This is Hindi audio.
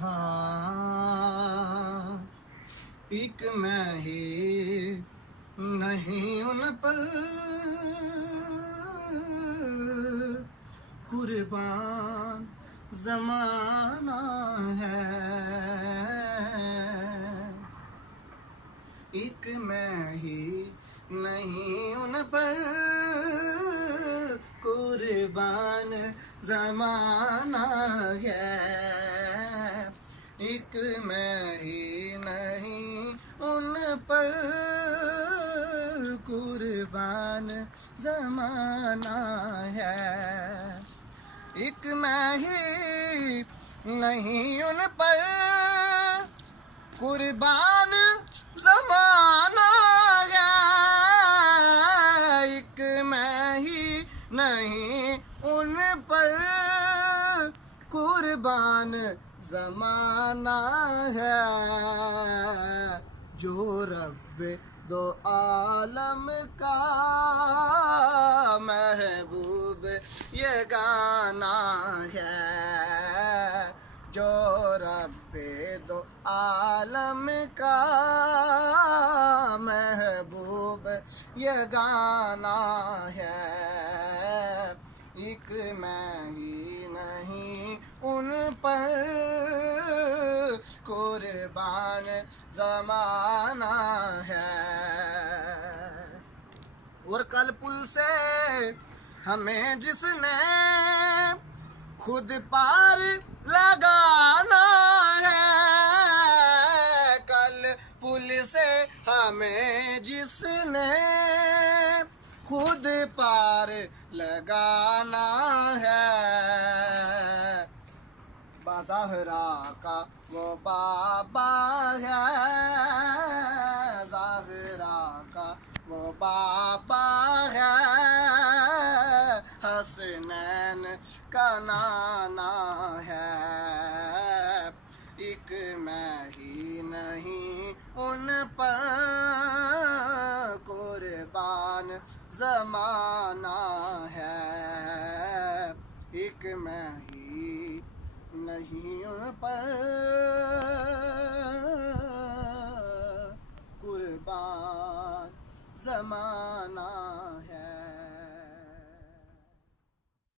हाँ, एक मैं ही नहीं उन पर कुर्बान जमाना है। एक मैं ही नहीं उन पर कुर्बान जमाना है। एक मैं ही नहीं उन पर कुर्बान जमाना है। एक मैं ही नहीं उन पर कुर्बान जमाना है। एक मैं ही नहीं उन पर कुर्बान जमाना है। जो रब दो आलम का महबूब ये गाना है। जो रब्बे दो आलम का महबूब ये गाना है। एक मैं ही नहीं उन पर कुर्बान जमाना है। और कल पुल से हमें जिसने खुद पार लगाना है। कल पुल से हमें जिसने खुद पार लगाना है। ज़हरा का वो बाबा है। ज़हरा का वो बाबा है। हसनैन का नाना है। एक मैं ही नहीं उन पर कुर्बान जमाना है। एक मैं ही नहीं उन पर कुर्बान जमाना